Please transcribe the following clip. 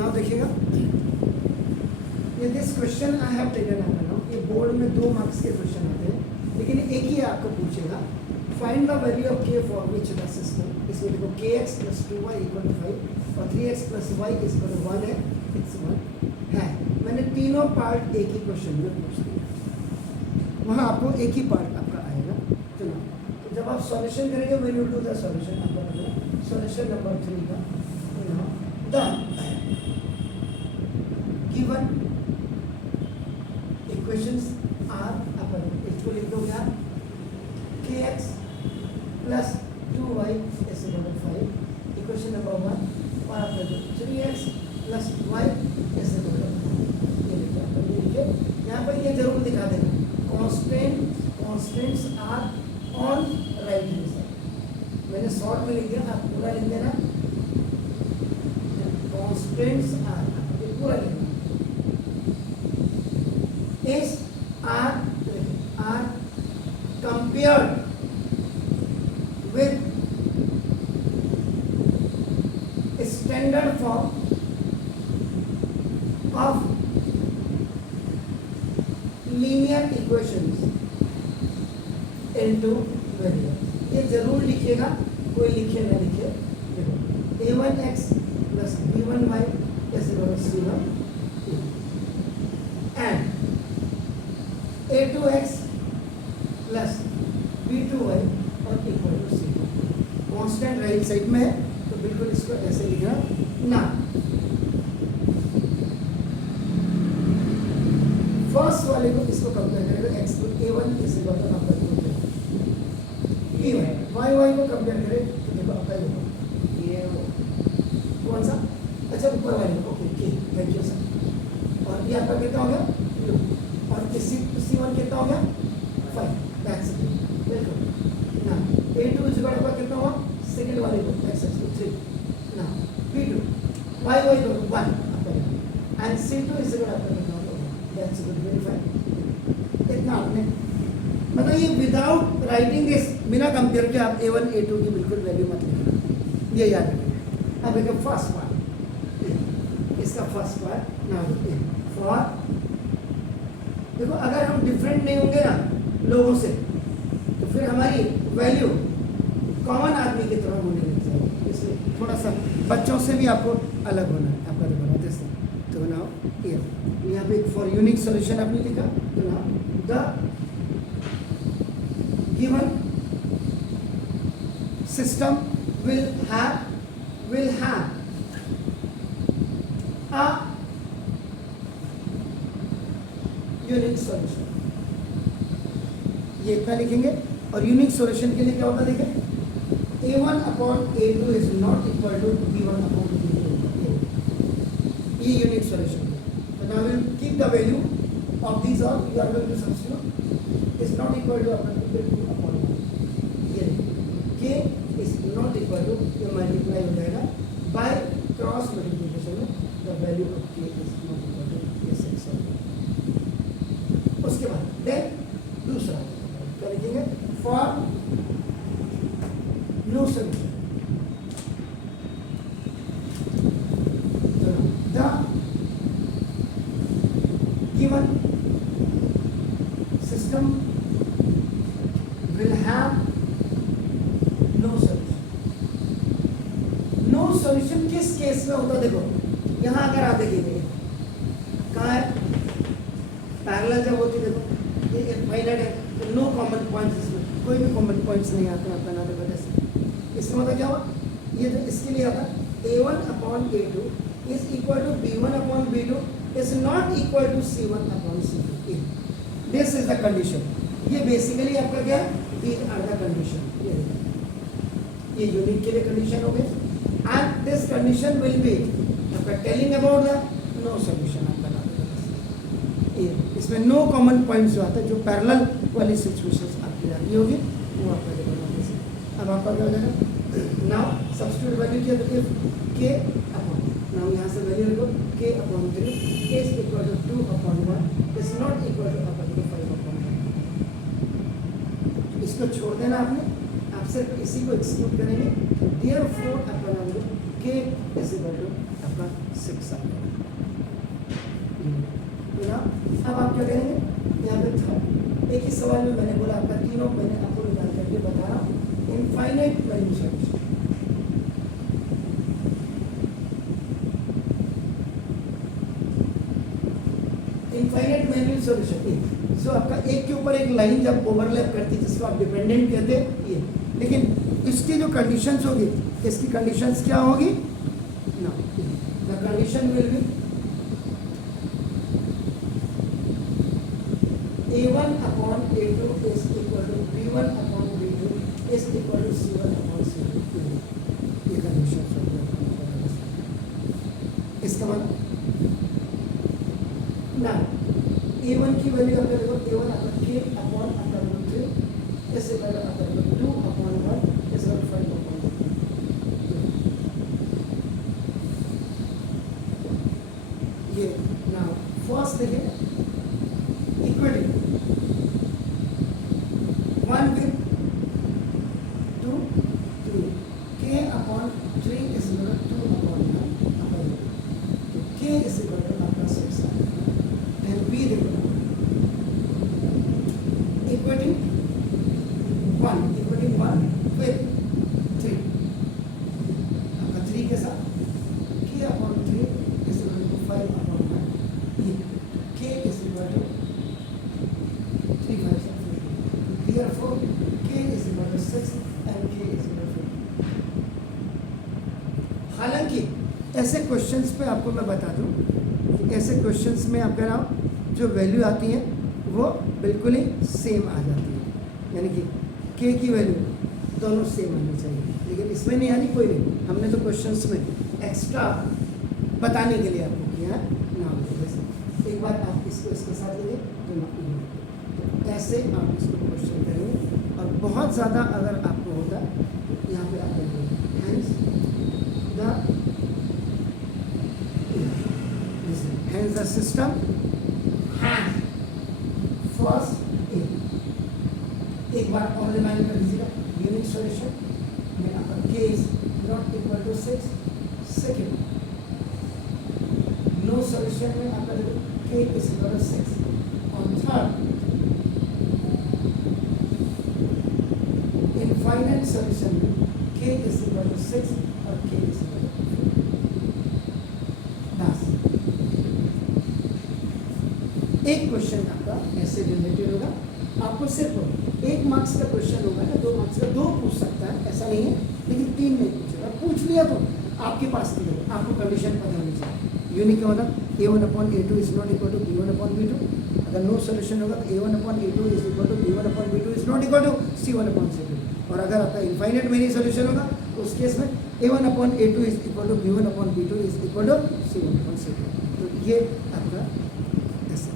Now देखिएगा, ये this question I have taken up now. ये बोर्ड में 2 मार्क्स के क्वेश्चन आते हैं, लेकिन एक ही आपको पूछेगा, find the value of k for which the system. इसमें देखो kx + 2y = 5 और 3x + y = 1 है, it's 1 है। मैंने तीनों पार्ट एक ही क्वेश्चन में पूछ दिया, वहाँ आपको एक ही पार्ट आपका आएगा। तो जब आप सॉल्यूशन करेंगे when you do the solution, आपका मतलब सॉल्यूशन नंबर 3 का द गिवन इक्वेशंस आर, अपन इसको लिख दो क्या, kx + 2y = 5, इक्वेशन नंबर 1, और आपका 3x + y = 1। ये लिखिए, यहाँ पर ये जरूर दिखा देना, constants are on right hand side. मैंने शॉर्ट में लिख दिया, आप पूरा लिख देना, कॉन्स्टेंट्स आर, ये पूरा लिखना, इस are compared with standard form of linear equations into variable. ये जरूर लिखिएगा, कोई लिखे ना लिखे। देखो a1x + b1y = c1 and a2x + b2y और = c2। कांस्टेंट राइट साइड में है, तो बिल्कुल इसको ऐसे लिखना ना। फर्स्ट वाले को इसको कंपेयर करेगा, x को a1 = आपका y को कंपेयर करें तो देखो आपका ये कौन सा, अच्छा ऊपर वाले को, ओके के, थैंक यू सर। और ये आपका कितना हो गया 2, और c1 कितना हो गया 5, दैट्स इट, बिल्कुल ना। a2 = आपका कितना हुआ, सेकंड वाले को x = 3 ना, b2 y को 1 आपका, एंड c2 = आपका कितना होगा, दैट्स इट, वेरी फाइन। इतना आपने मतलब ये विदाउट राइटिंग दिस, बिना कंपेयर के आप a1 a2 की बिल्कुल वैल्यू मत लिखना, ये याद रखिए। अब देखो फर्स्ट पार्ट, इसका फर्स्ट पार्ट ना फॉर, देखो अगर हम डिफरेंट नहीं होंगे ना लोगों से, तो फिर हमारी वैल्यू कॉमन आदमी की तरह होने लग जाएगी। इसलिए थोड़ा सा बच्चों से भी आपको अलग होना है, आपका देखो जैसे तो बनाओ ये, यहाँ पे फॉर यूनिक सॉल्यूशन आपने लिखा, तो ना the given system will have a unique solution। ये इतना लिखेंगे, और यूनिक सॉल्यूशन के लिए क्या होता है देखें, a1/a2 is not equal to b1/b2, ये यूनिक सॉल्यूशन। तो now we'll keep the value of these all, you are going to substitute is not equal to upon k is not equal to, ये multiply हो जाएगा by cross multiplication में, the value of k is not equal to ये section. उसके बाद then दूसरा क्या लिखेंगे, for no solution the given system will have no solution। no solution किस केस में होता है, देखो यहाँ अगर आप देखिए कहाँ है, पैरेलल जब होती है, देखो ये फाइनाइट है, तो नो कॉमन पॉइंट्स, इसमें कोई भी कॉमन पॉइंट्स नहीं आते हैं बना वजह से। इसमें होता क्या हुआ, ये तो इसके लिए आता a1/a2 is equal to b1/b2 is not equal to c1/c2। This is the condition. ये बेसिकली आपका क्या है, these are the condition। ये यूनिट के लिए कंडीशन हो गई, and this condition will be आपका telling about the no solution. आपका ये इसमें नो कॉमन पॉइंट्स जो आता है, जो पैरेलल वाली सिचुएशंस आपकी आती होगी, वो आपका देखना है। अब आपका क्या हो जाएगा, नाउ सब्स्टिट्यूट वैल्यू क्या होती है, k अपॉन, नाउ यहाँ से वैल्यू रखो k/3, k is equal to 2/1 is not equal to 5/1। इसको छोड़ देना आपने, आप सिर्फ इसी को एक्सक्लूड करेंगे, देयरफॉर अपन हम लोग k is equal to आपका 6 आ गया। तो ना अब आप क्या करेंगे, यहाँ पे था एक ही सवाल में मैंने बोला आपका तीनों मैंने आपको निकाल करके बता रहा हूँ, infinite value solution. Infinite value solution जो आपका एक के ऊपर एक लाइन जब ओवरलैप करती है जिसको आप डिपेंडेंट कहते हैं ये, लेकिन इसकी जो कंडीशंस होगी, इसकी कंडीशंस क्या होगी ना, the condition will B A1 upon A2 is equal to B1 upon B2 is equal to C1 upon C2। ये कंडीशन इसका मतलब ना A1 की वैल्यू आप देखो, A1 upon K upon upon 3 इस इक्वल टू अपॉन 2 अपॉन 1 इस equal to 5 upon 1। ये ना फर्स्ट देखिए equity 1 with 2 3 K upon 3 is equal to 2 upon 1 upon 2। तो K is equal to आपका 6 है। then B देखो equity 1 with 3 आपका 3 के साथ K upon 3 is equal to 5 upon 1। K is equal to 3 5 7 therefore K is equal to 6 and K is equal to 5। हालांकि ऐसे questions पे आपको मैं बता दूं कि ऐसे क्वेश्चंस में आप कह रहा हूँ जो वैल्यू आती है वो बिल्कुल ही सेम आ जाती है, यानी कि K की वैल्यू दोनों सेम आनी चाहिए, लेकिन इसमें नहीं आनी कोई नहीं, हमने तो क्वेश्चंस में एक्स्ट्रा बताने के लिए आपको किया है ना। जैसे एक बार आप इसको इसके साथ लेंगे तो ऐसे आप इसको क्वेश्चन करेंगे, और बहुत ज़्यादा अगर आपको होता है तो यहाँ पे आप करेंगे hence the system has first एक बार और रिमाइंड कर दीजिएगा, यूनिक सॉल्यूशन में आपका K is not equal to 6। Second no solution में आपका देखो K is equal to 6। और थर्ड इनफाइनाइट सॉल्यूशन में K is equal to 6 और K is equal to 10। एक क्वेश्चन आपका ऐसे रिलेटेड होगा, आपको सिर्फ 1 मार्क्स का क्वेश्चन होगा ना, 2 मार्क्स का 2 पूछ सकता है, ऐसा नहीं है, लेकिन 3 नहीं पूछेगा। पूछ लिया तो आपके पास नहीं, आपको कंडीशन पता होनी चाहिए। यूनिक क्या होता है, A1 upon A2 is not equal to B1 upon B2। अगर नो सोल्यूशन होगा तो A1 upon A2 is equal to B1 upon B2 is not equal to C1 upon C2। और अगर आपका इनफाइनाइट मेनी सोल्यूशन होगा तो उस case में A1 upon A2 is equal to B1 upon B2 is equal to C1 upon C2। तो ये आपका ऐसे